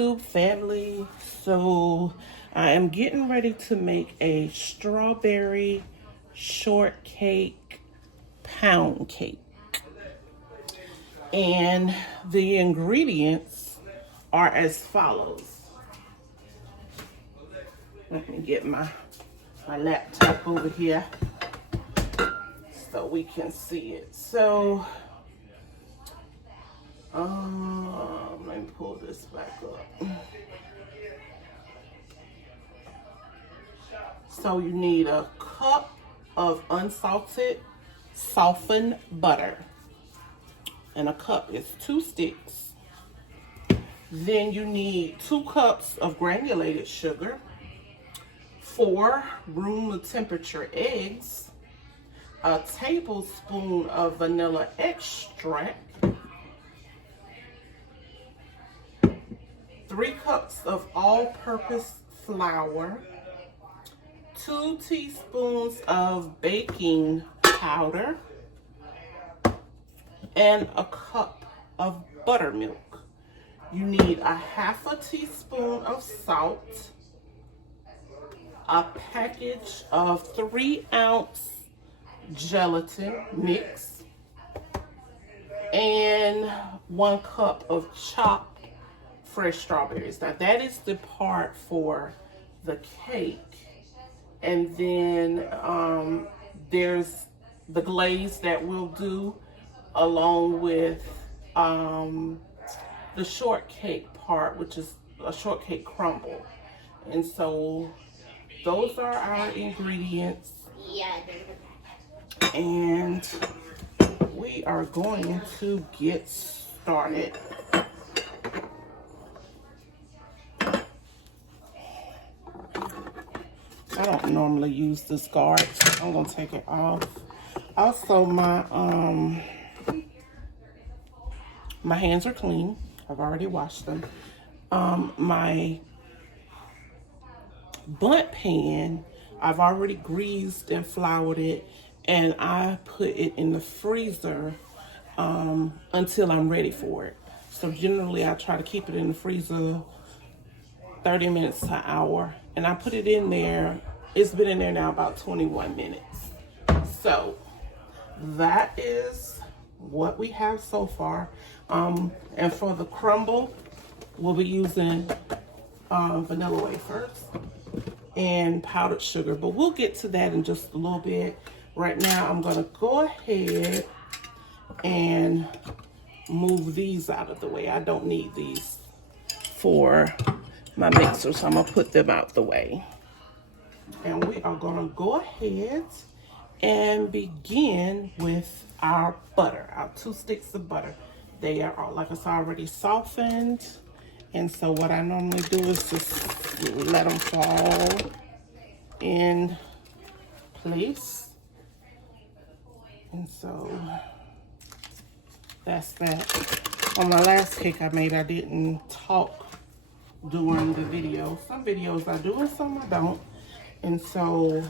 YouTube family. So I am getting ready to make a strawberry shortcake pound cake. And the ingredients are as follows. Let me get my laptop over here so we can see it. So let me pull this back up. So you need a cup of unsalted softened butter, and a cup is 2 sticks. Then you need 2 cups of granulated sugar, 4 room temperature eggs, a tablespoon of vanilla extract, 3 cups of all-purpose flour, 2 teaspoons of baking powder, and a cup of buttermilk. You need a 1/2 teaspoon of salt, a package of 3-ounce gelatin mix, and 1 cup of chopped fresh strawberries. Now that is the part for the cake. And then there's the glaze that we'll do along with the shortcake part, which is a shortcake crumble. And so those are our ingredients. And we are going to get started. I don't normally use this guard, so I'm gonna take it off. Also, my hands are clean. I've already washed them. My bundt pan, I've already greased and floured it, and I put it in the freezer until I'm ready for it. So generally, I try to keep it in the freezer 30 minutes to an hour, and I put it in there. It's been in there now about 21 minutes. So that is what we have so far. And for the crumble, we'll be using vanilla wafers and powdered sugar, but we'll get to that in just a little bit. Right now, I'm gonna go ahead and move these out of the way. I don't need these for my mixer, so I'm gonna put them out the way. And we are gonna go ahead and begin with our butter, our 2 sticks of butter. They are, like I said, already softened. And so what I normally do is just let them fall in place. And so that's that. On my last cake I made, I didn't talk during the video. Some videos I do and some I don't. And so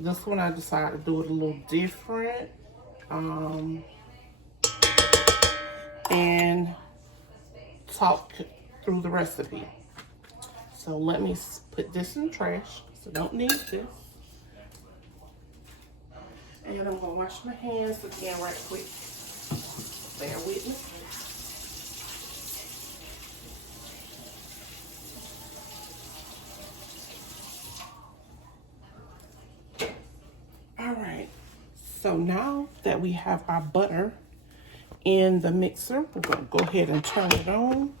this one I decided to do it a little different and talk through the recipe. So let me put this in the trash, so don't need this. And I'm gonna wash my hands again right quick. Bear with me. All right, so now that we have our butter in the mixer, we're gonna go ahead and turn it on.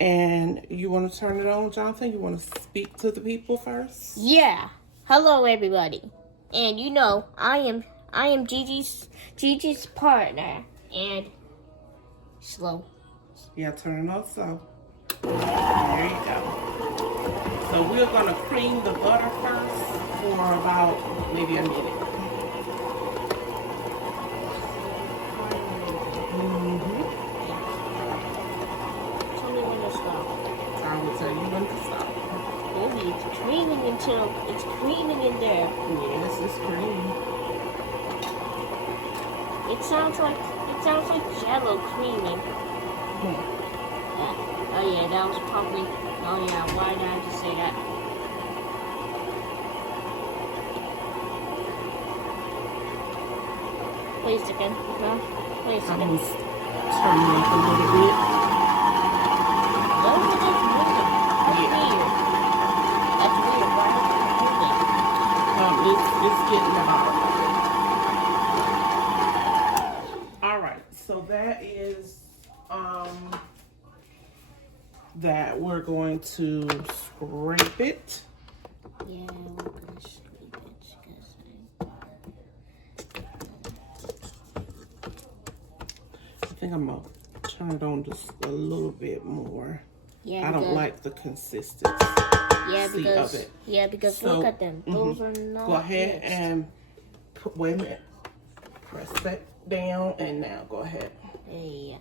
And you wanna turn it on, Jonathan? You wanna speak to the people first? Yeah. Hello, everybody. And you know, I am Gigi's partner. And slow. Yeah, turn it on slow. There you go. So we're gonna cream the butter first for about maybe a minute. Tell me when to stop. I will tell you when to stop. Maybe it's creaming until it's creaming in there. Yes, it's creamy. It sounds like Jello creaming. Yeah. Oh yeah, that was probably. Oh yeah, why did I just say that? Wait a second. No, wait a I'm second. going to turn it up a little bit. What was it moving? That's Yeah. weird. That's weird. Why is it moving? It's getting about. All right, so that is that we're going to scrape it. Yeah, we're gonna scrape it I think I'm gonna turn it on just a little bit more. yeah, I don't because, like the consistency because of it. yeah, because So, look at them. Those are not. Go ahead mixed. and wait a minute. Press that down and now go ahead. Yeah.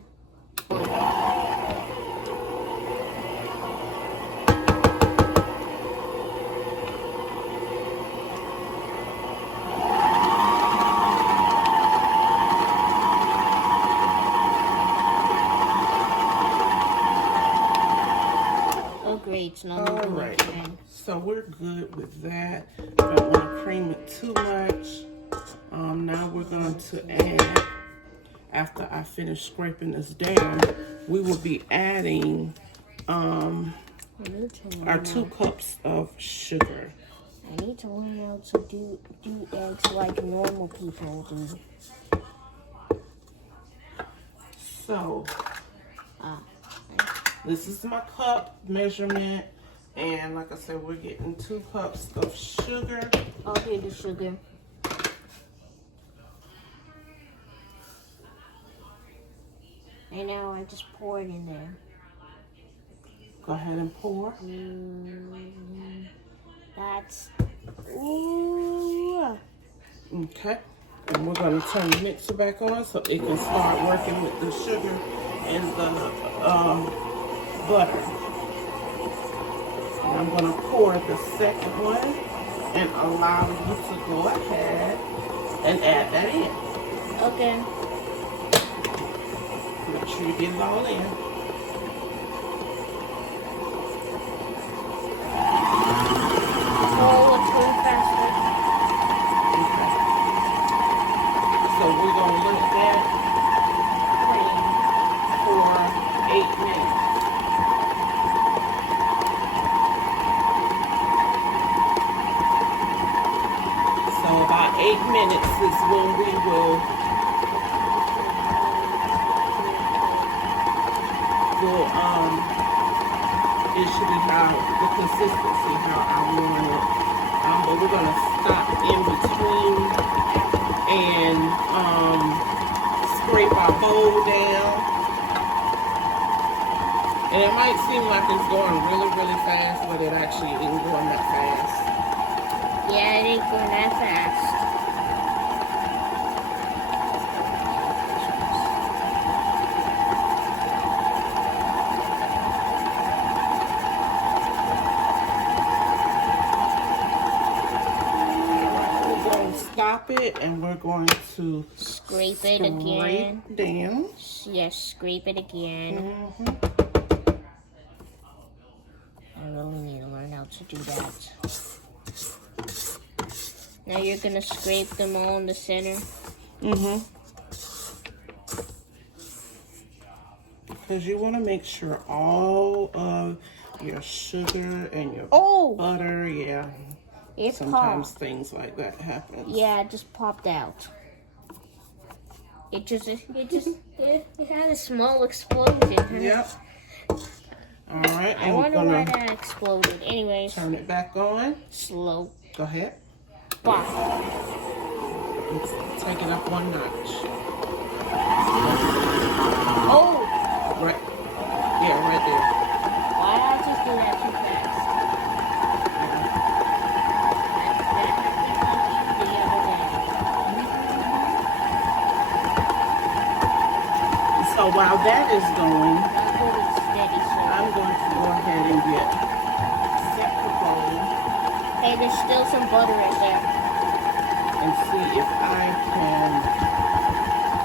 Oh great, it's not All moving right. again. So we're good with that. Don't want to cream it too much. Now we're going to add, after I finish scraping this down, we will be adding our 2 cups of sugar. I need to learn how to do eggs like normal people do. So this is my cup measurement, and like I said, we're getting 2 cups of sugar. Okay, the sugar. And now I just pour it in there. Go ahead and pour. That's ooh. Okay, and we're going to turn the mixer back on so it can start working with the sugar and the butter. And I'm going to pour the second one and allow you to go ahead and add that in. Okay. Make sure you get it all in. Oh, it's going faster. Okay. So we're going to let that cream for 8 minutes. So about 8 minutes is when we will it should be how the consistency how I want it. But we're gonna stop in between and scrape our bowl down. And it might seem like it's going really, really fast, but it actually isn't going that fast. Yeah, it ain't going that fast. Stop it, and we're going to Scrape it again. Down. Yes, scrape it again. I really need to learn how to do that. Now you're gonna scrape them all in the center. Because you want to make sure all of your sugar and your butter, It sometimes popped. things like that happen. Yeah, it just popped out. It had a small explosion. Yep. All right, I and we're wonder why gonna that exploded. Anyways, turn it back on. slow. Go ahead. Pop. Let's take it up one notch. Oh! Right. Yeah, right there. Why did I just do that too fast? So while that is going, I'm holding steady, so. I'm going to go ahead and get set the bowl Hey, there's still some butter in there. and see if I can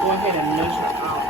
go ahead and measure out.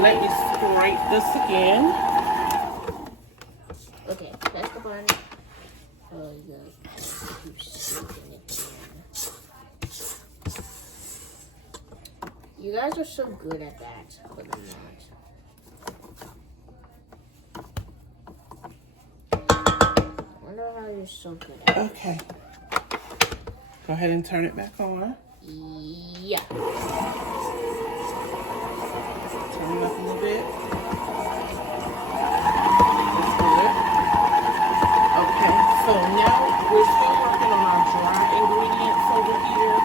Let me scrape this again. Okay, press the button. Oh, you keep scraping it in. You guys are so good at that, but I'm not. I wonder how you're so good at it. Okay. Go ahead and turn it back on. Yeah. Turn it up a little bit. That's good. Okay, so now we're still working on our dry ingredients over here.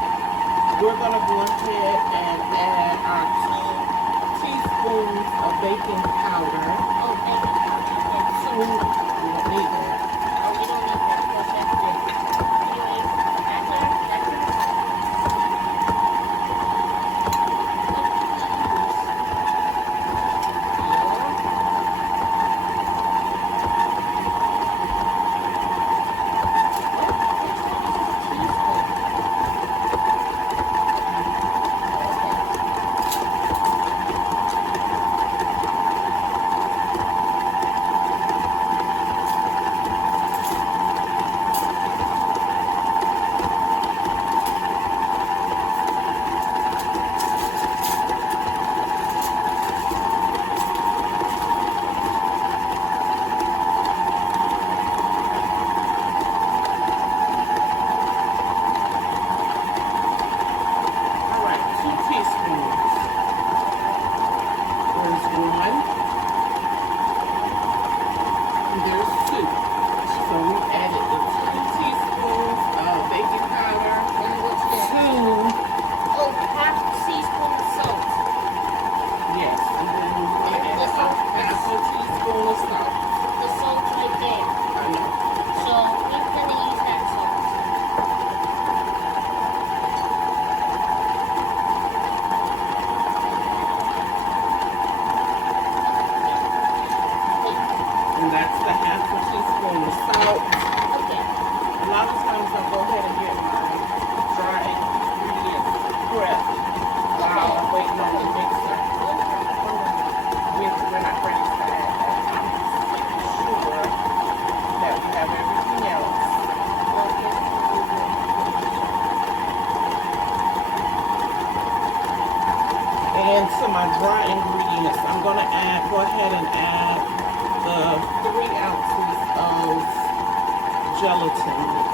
We're gonna go ahead and add our 2 teaspoons of baking powder. Oh, baking powder. Okay. 2, we don't need that. Oh, we don't need that because that's good. And to my dry ingredients, I'm going to go ahead and add the 3 ounces of gelatin mix.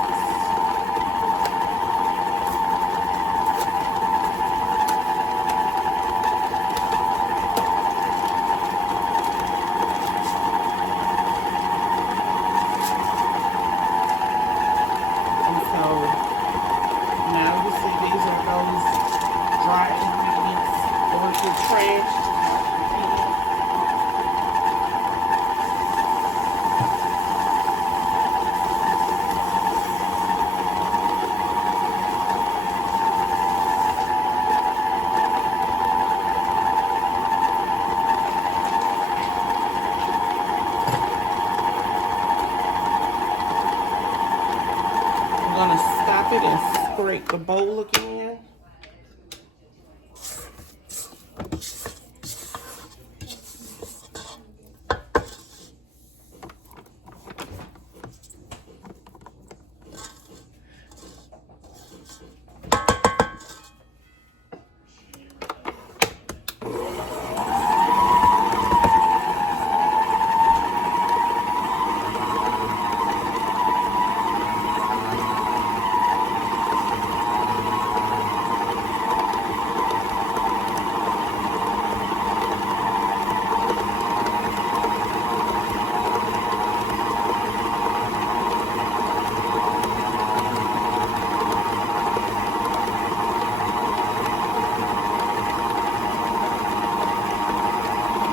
And so now you see these are those dry ingredients going to trash. I'm going to stop it and scrape the bowl again.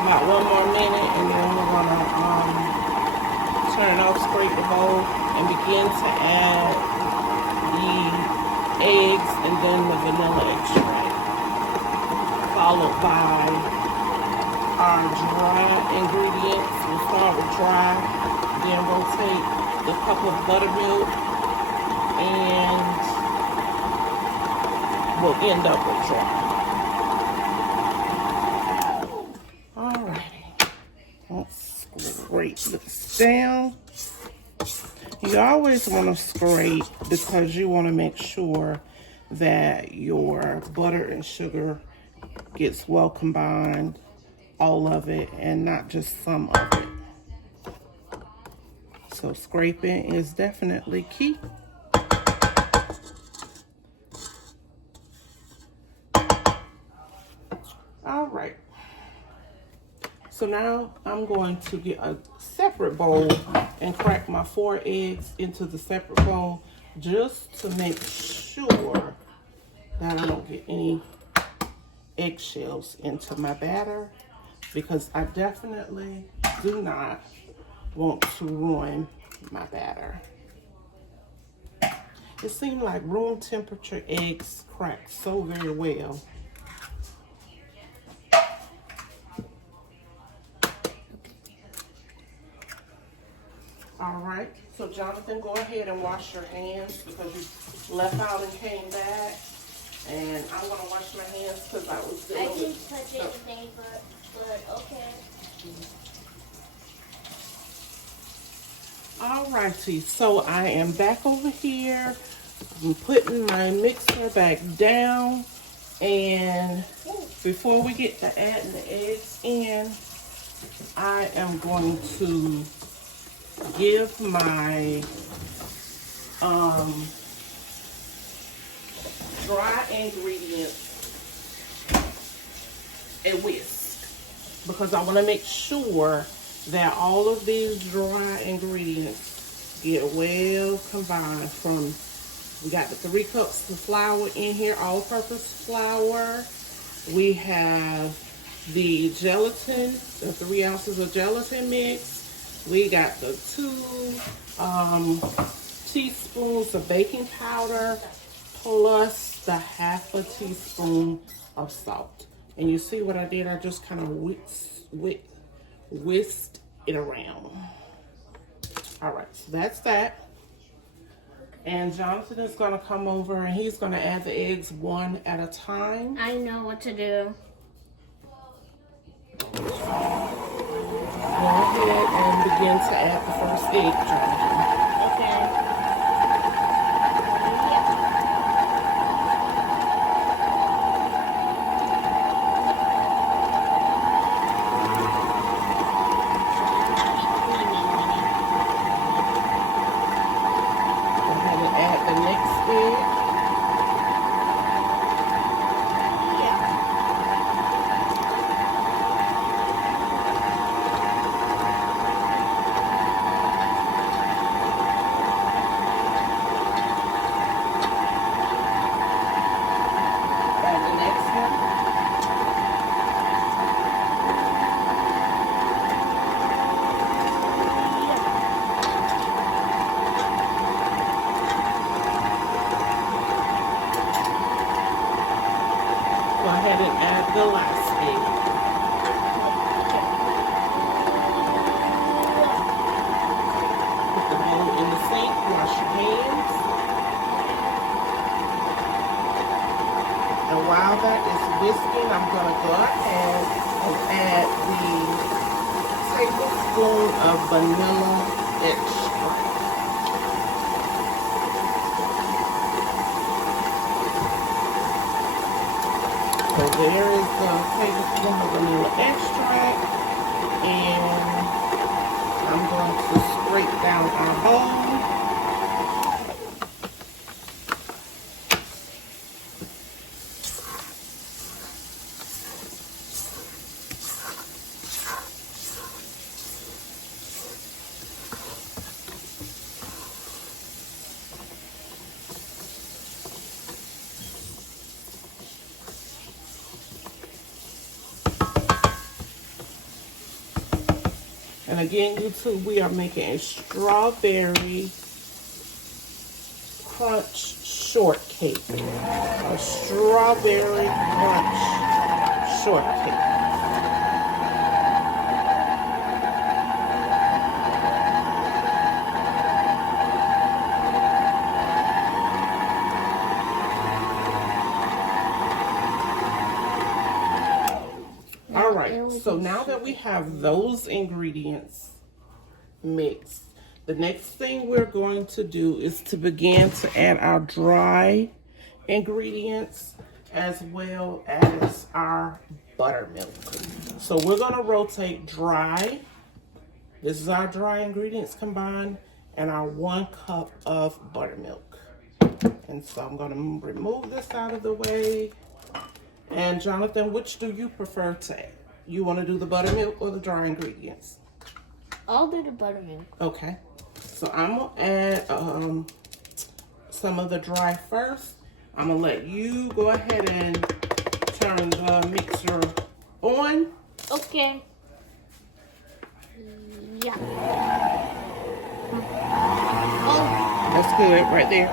About 1 more minute, and then we're gonna turn it off, scrape the bowl, and begin to add the eggs and then the vanilla extract, followed by our dry ingredients. We'll start with dry, then rotate the cup of buttermilk, and we'll end up with dry. scrape this down. You always want to scrape because you want to make sure that your butter and sugar gets well combined, all of it, and not just some of it. So scraping is definitely key. All right. So now I'm going to get a separate bowl and crack my 4 eggs into the separate bowl just to make sure that I don't get any eggshells into my batter, because I definitely do not want to ruin my batter. It seemed like room temperature eggs crack so very well. All right, so Jonathan, go ahead and wash your hands because you left out and came back. And I'm gonna wash my hands because I was dealing with. I didn't touch anything, but okay. Alrighty, so I am back over here. I'm putting my mixer back down, and before we get to adding the eggs in, I am going to give my dry ingredients a whisk, because I want to make sure that all of these dry ingredients get well combined. We got the 3 cups of flour in here, all-purpose flour. We have the gelatin, the 3 ounces of gelatin mix. We got the 2 teaspoons of baking powder plus the 1/2 teaspoon of salt. And you see what I did? I just kind of whisked it around. All right, so that's that. And Jonathan is going to come over and he's going to add the eggs one at a time. I know what to do. Go ahead and begin to add the first egg, Jonathan. Okay. Go ahead and add the next egg. Go ahead and add the last egg. Put the bowl in the sink, wash your hands. And while that is whisking, I'm going to go ahead and add the tablespoon of vanilla extract. So there is a tablespoon of vanilla extract, and I'm going to scrape down our bowl. And again, YouTube, we are making a strawberry crunch shortcake. A strawberry crunch shortcake. All right, so now that we have those ingredients mixed. The next thing we're going to do is to begin to add our dry ingredients as well as our buttermilk. So we're gonna rotate dry. This is our dry ingredients combined and our 1 cup of buttermilk. And so I'm gonna remove this out of the way. And Jonathan, which do you prefer to add? You wanna do the buttermilk or the dry ingredients? I'll do the buttermilk. Okay. So I'm gonna add some of the dry first. I'm gonna let you go ahead and turn the mixer on. Okay. Yeah. Oh. That's good right there.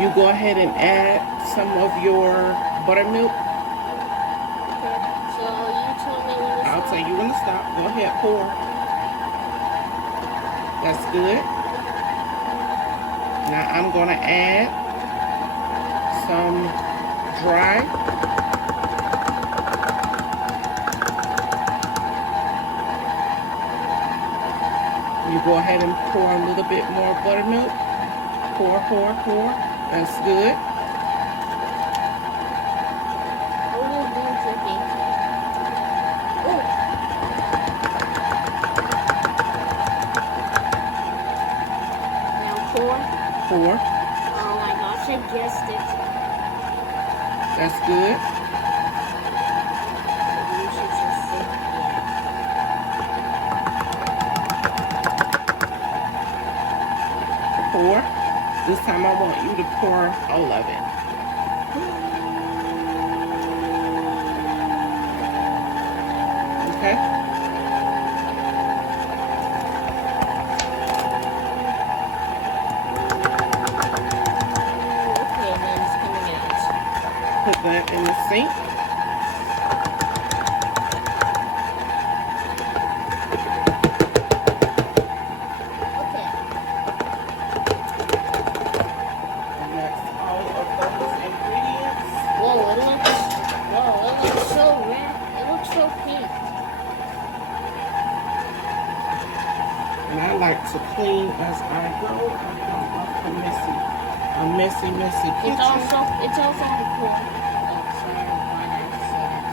You go ahead and add some of your buttermilk. Okay. So you tell me when to stop? I'll tell you when to stop. Go ahead, pour. That's good. Now I'm gonna add some dry. You go ahead and pour a little bit more buttermilk. Pour, pour, pour. That's good. Oh, it's dripping. Oh. Now pour. Pour. Oh my gosh, I guessed it. That's good. You should just sit. Pour. This time I want you to pour all of it. Okay? Okay, then it's coming out. Put that in the sink. Okay. And that's all of those ingredients. Whoa, it looks so red. It looks so pink. And I like to clean as I go. I don't like a messy kitchen. It's also cool. Oh, sorry, why did I say that?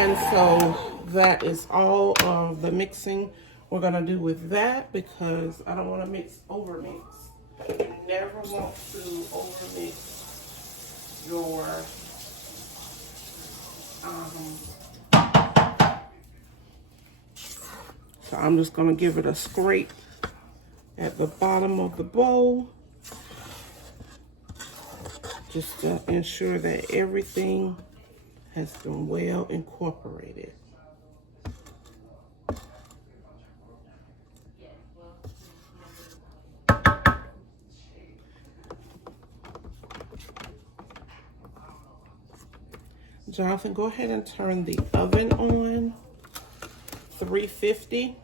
And so that is all of the mixing we're gonna do with that because I don't want to over mix. You never want to over mix your so I'm just gonna give it a scrape at the bottom of the bowl just to ensure that everything has been well incorporated. Jonathan, go ahead and turn the oven on, 350.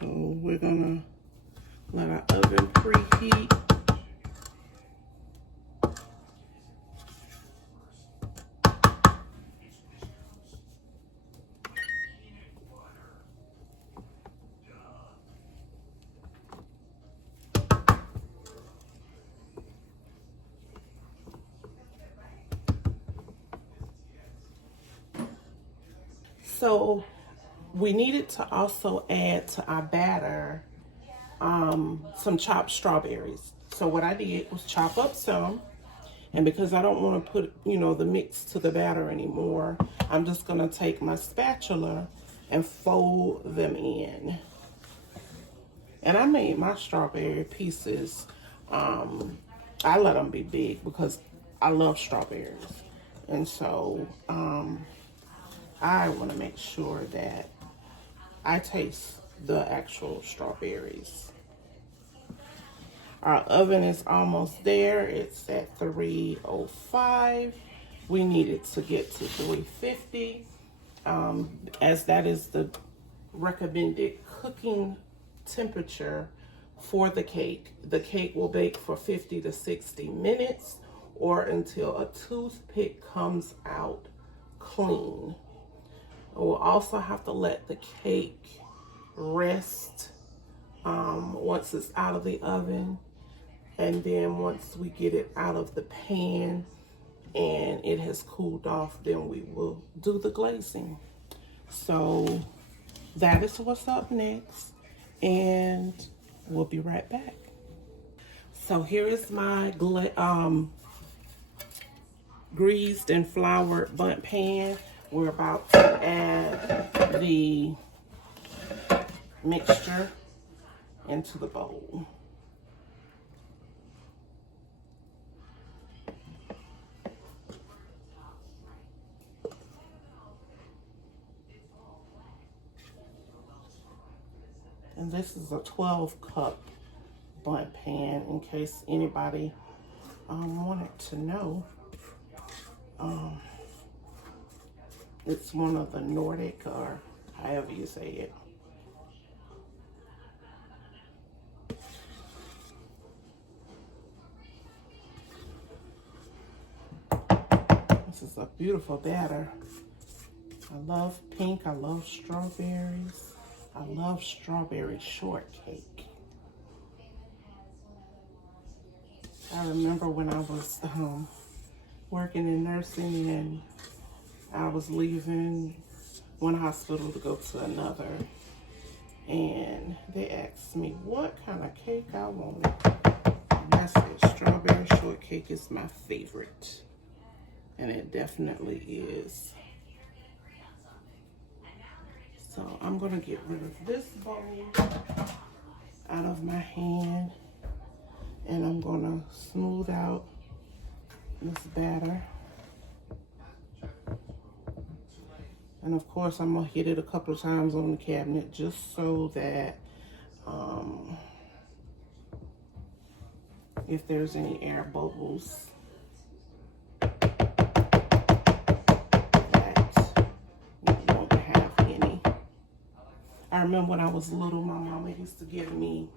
So we're gonna let our oven preheat. So we needed to also add to our batter some chopped strawberries. So what I did was chop up some, and because I don't want to put, the mix to the batter anymore, I'm just gonna take my spatula and fold them in. And I made my strawberry pieces, I let them be big because I love strawberries. And so I want to make sure that I taste the actual strawberries. Our oven is almost there. It's at 305. We need it to get to 350. as that is the recommended cooking temperature for the cake. The cake will bake for 50 to 60 minutes or until a toothpick comes out clean. We'll also have to let the cake rest once it's out of the oven, and then once we get it out of the pan and it has cooled off, then we will do the glazing. So that is what's up next, and we'll be right back. So here is my greased and floured bundt pan. We're about to add the mixture into the bowl. And this is a 12-cup bundt pan, in case anybody wanted to know. It's one of the Nordic, or however you say it. This is a beautiful batter. I love pink, I love strawberries. I love strawberry shortcake. I remember when I was working in nursing, and I was leaving one hospital to go to another, and they asked me what kind of cake I wanted. And I said strawberry shortcake is my favorite, and it definitely is. So I'm gonna get rid of this bowl out of my hand, and I'm gonna smooth out this batter. And of course, I'm gonna hit it a couple of times on the cabinet just so that if there's any air bubbles, I remember when I was little, my mama used to give me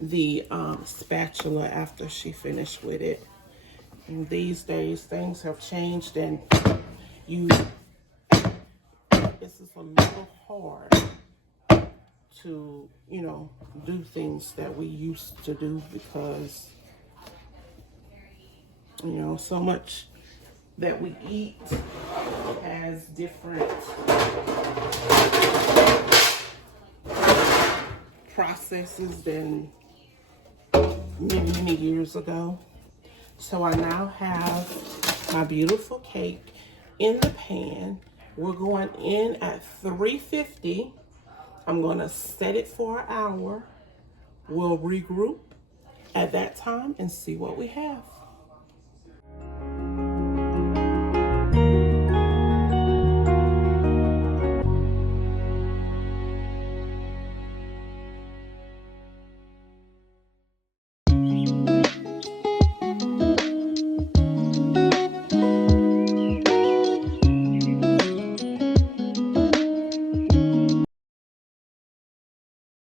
the spatula after she finished with it. And these days, things have changed, and this is a little hard to, do things that we used to do, because, so much that we eat has different processes than many, many years ago. So I now have my beautiful cake in the pan. We're going in at 350. I'm going to set it for an hour. We'll regroup at that time and see what we have.